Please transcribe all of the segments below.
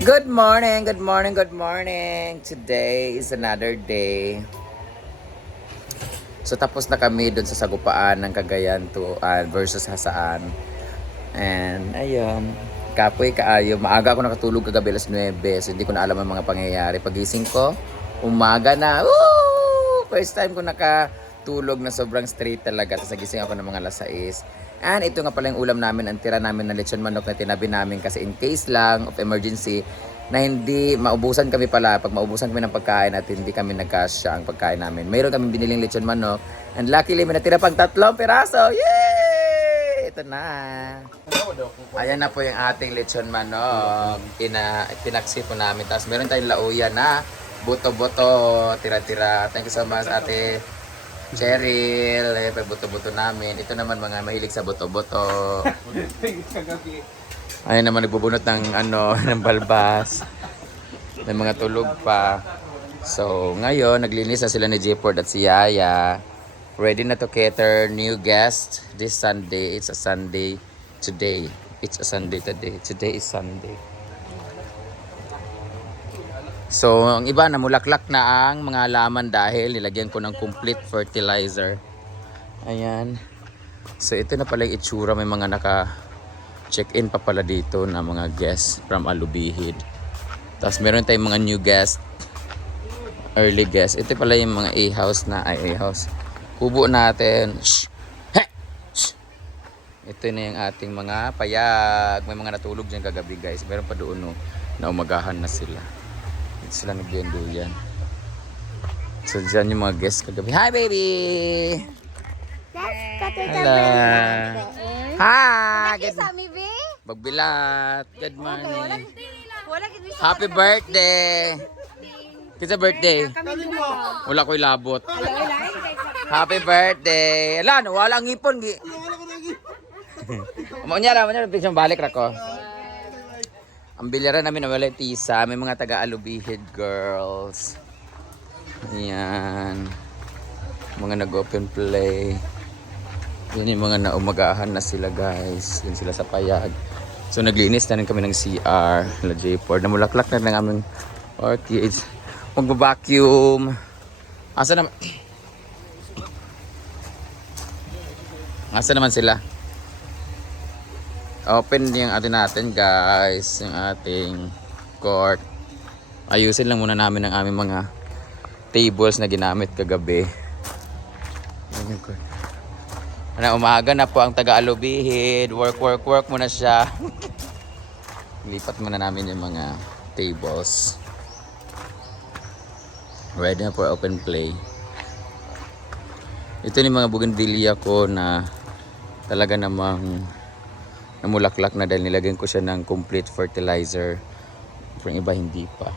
Good morning, good morning, good morning. Today is another day. So tapos na kami dun sa sagupaan ng Cagayan to versus Hasaan. And ayun, kapoy kaayo. Maaga ako nakatulog kagabi alas 9. So hindi ko na alam ang mga pangyayari. Pagising ko, umaga na. Woo! First time ko nakatulog na sobrang straight talaga. Tapos nagising ako ng mga alas 6. And ito nga pala yung ulam namin, ang tira namin ng lechon manok na tinabi namin kasi in case lang of emergency na hindi maubusan kami pala. Pag maubusan kami ng pagkain at hindi kami nagkasya ang pagkain namin. Mayroon kami biniling lechon manok and luckily may natira pang 3 piraso. Yay! Ito na. Ayan na po yung ating lechon manok. Tinaksi po namin. Tapos meron tayong lauya na buto-buto, tira-tira. Thank you so much, Ate Cheryl. Pagbuto-buto namin. Ito naman mga mahilig sa buto-buto. Ayan naman nagbubunot ng ng balbas. May mga tulog pa. So, ngayon naglinis na sila ni Jford at si Yaya. Ready na to cater new guest this Sunday. It's a Sunday today. It's a Sunday today. Today is Sunday. So, ang iba namulaklak na ang mga halaman dahil nilagyan ko ng complete fertilizer. Ayan. So, ito na pala yung itsura. May mga naka-check-in pa pala dito na mga guests from Alubihid. Tapos meron tayong mga new guest, early guest. Ito pala yung mga A-house na A-house. Kubo natin. Shh! He! Shh! Ito na yung ating mga payag. May mga natulog dyan kagabi guys. Meron pa doon no, na umagahan na sila. Ito sila nagduyan-duyan. So dyan yung mga guests kagabi. Hi baby! Hello! Hi! Bagbilat! Good morning! Happy birthday! Kisa birthday? Wala ko'y labot. Happy birthday! Ala, wala ang ngipon. Maunya na, pisang balik ra ko. Ang bilyaran namin na wala yung tisa. May mga taga-Alubihid girls. Ayan. Mga nag-open play. Yan yung mga naumagahan na sila guys. Yan sila sa payag. So naglinis na rin kami ng CR. La J4. Namulaklak na ng aming orchids. Mag-vacuum. Asa naman? Asa naman sila? Open yung atin natin guys. Yung ating court. Ayusin lang muna namin ang aming mga tables na ginamit kagabi. Umaga na po ang taga-Alubihid. Work muna siya. Lipat muna namin yung mga tables. Ready na for open play. Ito yung mga bougainvillea ko na talaga namang namulaklak na dahil nilagyan ko siya ng complete fertilizer. Pero yung iba hindi pa.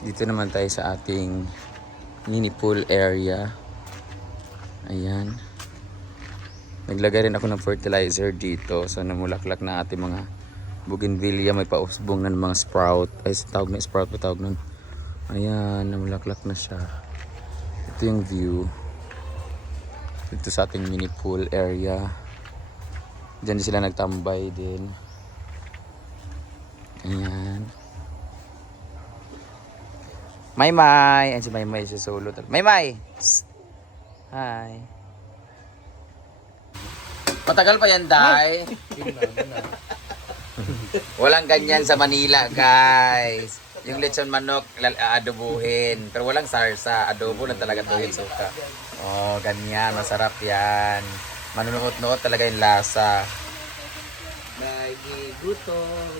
Dito naman tayo sa ating mini pool area. Ayan. Naglagay rin ako ng fertilizer dito. So namulaklak na ating mga bougainvillea. May pausbong na ng mga sprout. Ay, tawag na sprout pa tawag nun. Ayan, namulaklak na siya. Ito yung view. Ito sa ating mini pool area. Diyan sila nagtambay din. Ayan. Maymay! Ayan si Maymay sa solo. Maymay! Hi! Matagal pa yan, Day. Walang ganyan sa Manila, guys. Yung lechon manok, adobuhin. Pero walang sarsa. Adobo na talaga to yung suka. Oh, ganyan. Masarap yan. Manunuot-nuot talaga yung lasa. Lagi gutom.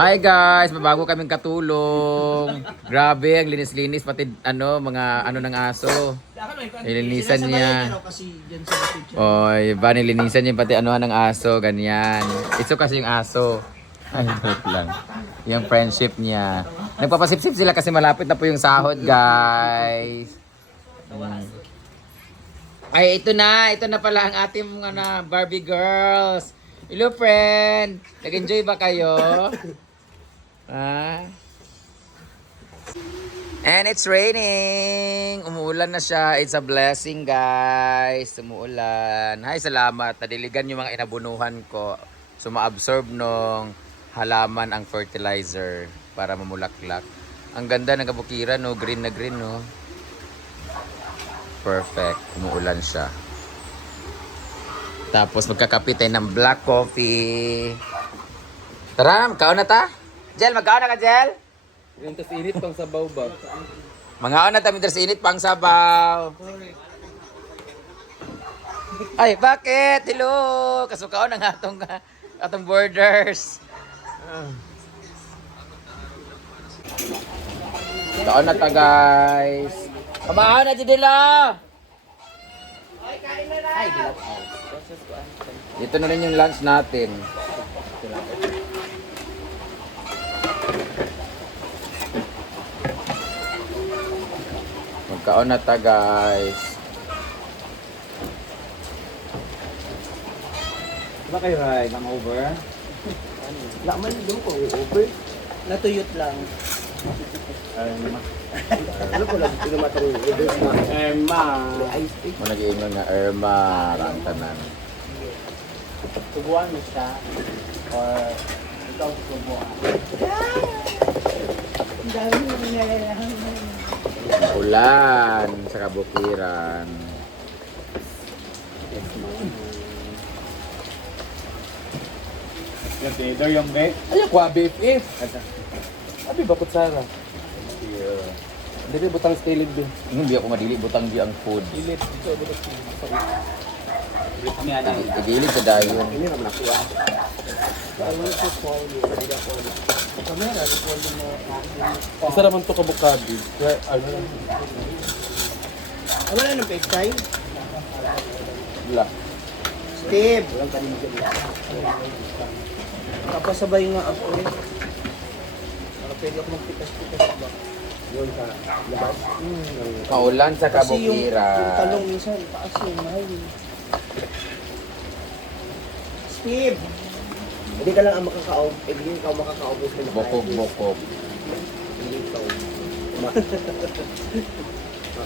Hi guys, mabago kaming katulong. Grabe, ang linis-linis pati mga ng aso. Nilinisan niya. Oy, ba nilinisan niya pati ng aso, ganyan. Ito kasi yung aso. Ay, joke lang. Yung friendship niya. Nagpapasip-sip sila kasi malapit na po yung sahod, guys. Ay, ito na pala ang ating mga Barbie girls. Hello, friend! Nag-enjoy ba kayo? Ha? And it's raining! Umuulan na siya. It's a blessing, guys. Umuulan. Hay, salamat. Nadiligan yung mga inabunuhan ko. So, ma-absorb nung halaman ang fertilizer para mamulaklak. Ang ganda ng kabukiran, no? Green na green, no? Perfect. Umuulan siya. Tapos, magkakape tayo ng black coffee. Tara, magkaon na ta? Jel, magkaon na ka, Jel? Yung tas init pang sabaw ba? Mga na tayo sa init pang sabaw. Ay, bakit? Hello! Kasukaon ng atong borders. Kaon na ta, guys. Kamahan na, Jidila! Ay, dilaw. Dito na rin yung lunch natin. Magkaon na ta, guys. Ba kayo ay nang over? Laman doon ko, over. Natuyot lang. Ano ko lang, sino matang reverse na. Emma. Ice pick. Mo nag-iingon nga Irma, rantanan. Subuan mo siya. Or ikaw subuan. Ang dami mo nalalaman. Ulan sa kabukiran. Yung theater yung bake. Ay, kwa beef if. Abi bakit Sara? Hindi ba butang stilid din? Hindi ako madili butang di ang food. Ilit. Ito butang Igilid sa dayon. Ini naman ako. Ano ko call mo? Kamera, recall mo. Isa naman to kabukabi. Kaya ano lang. Wala na ng FaceTime? Wala. Steve! Walang kanina dyan. Kapasabay nga ako eh. Para pwede ako magpitas-pitas ba? Yun sa labas. Kaulan sa Kasi yung kabukiran. talong minsan, taas yun, mahal yun. Steve! Hindi ka lang ang makakaob. Hindi ka makakaobos ka na Bokog-bokog. Hindi ikaw.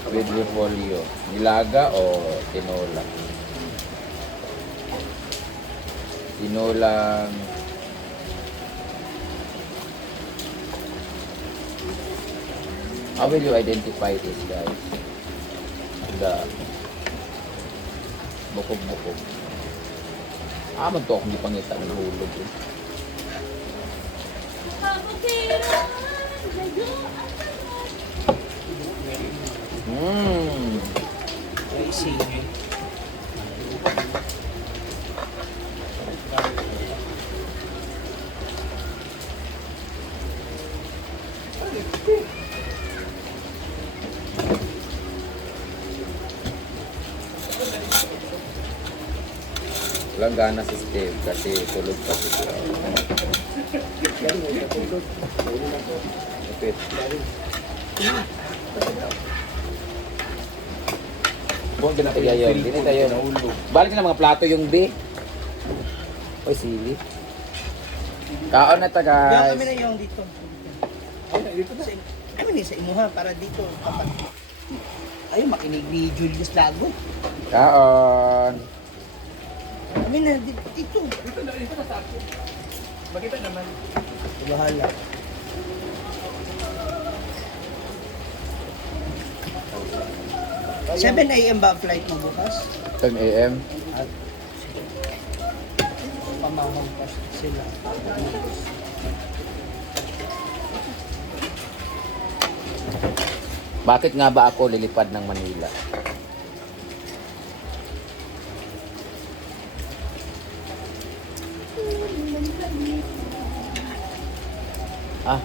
With repolyo. Nilaga o tinola? Tinolang... How will you identify this, guys? The bukog-bukog. Man to akong di pangita ng hulog. Eh. Crazy. Walang gana si Steve kasi tulog pa siya. Kapit. Buong ginatayo yun. Dito tayo. Balik na mga plato yung B. Oy, sili. Kaon na ta, Yung guys. kami na yung dito. Dito na. Kami na sa imuha para dito. Ayun, makinig ni Julius Lago. Kaon. Kami na dito. Dito na sa akin. Makita naman. Bahala. Seven AM ba ang flight mo bukas? 10 a.m. At pamamang pa sila. Bakit nga ba ako lilipad ng Manila? Ah,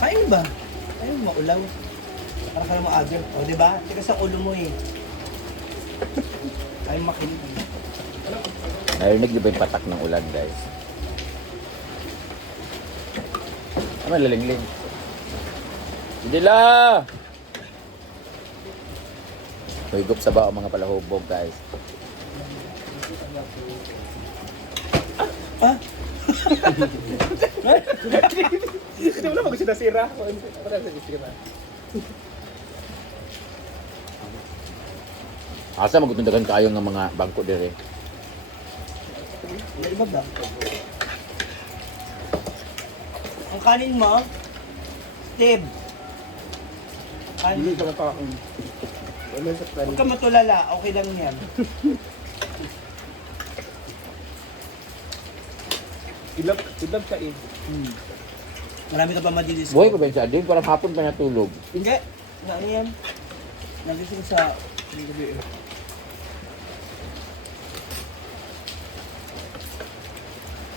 Kain ba? Ayun, maulaw. Para ka na maagal. O, di ba? Tika sa ulo mo eh. Ay, makinig. narinig niyo ba yung patak ng ulan, guys? Malalingling. Hindi la! Huigop sa bao mga palahubog, guys. Ha? Hindi mo na mag sinasira. Wala sa sinasira. Asa magutundagan kayo ng mga bangko dire. May iba ba? Ang kanin mo, Steve. Hindi Kanin. ka makaon. Wala sa plan. Huwag ka matulala, okay lang yan. Ilab ka eh. Marami ka pa madilis. Buhay pa ba siya? Din parang hapon pa natulog. Hindi. Ano yan? Nagising sa...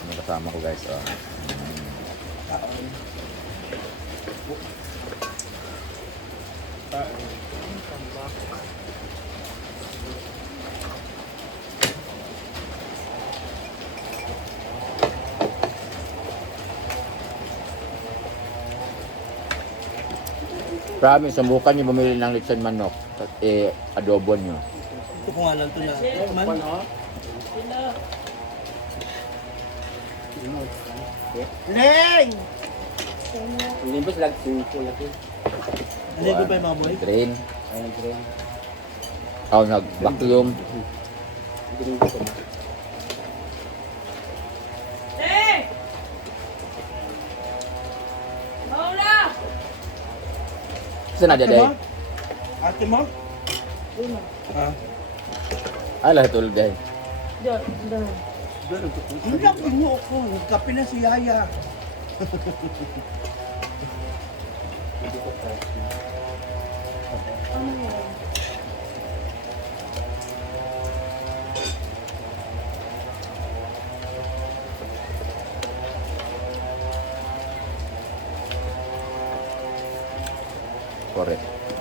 Ano kasama ko guys? Oh. Promise, subukan niyo bumili ng lechon manok. Adobo niyo. Ito ko nga lang ito na. Man, Leng! Limbas lang simple lagi. Ano yung pa yung mga boy? Drain. Ayun, green. Ako nag-vacuum. Green ko. Saan na day? Ate mo? Ah. Ay, lahat tulog day. Hindi ako mo ako. Nagkape na si Yaya. Correct.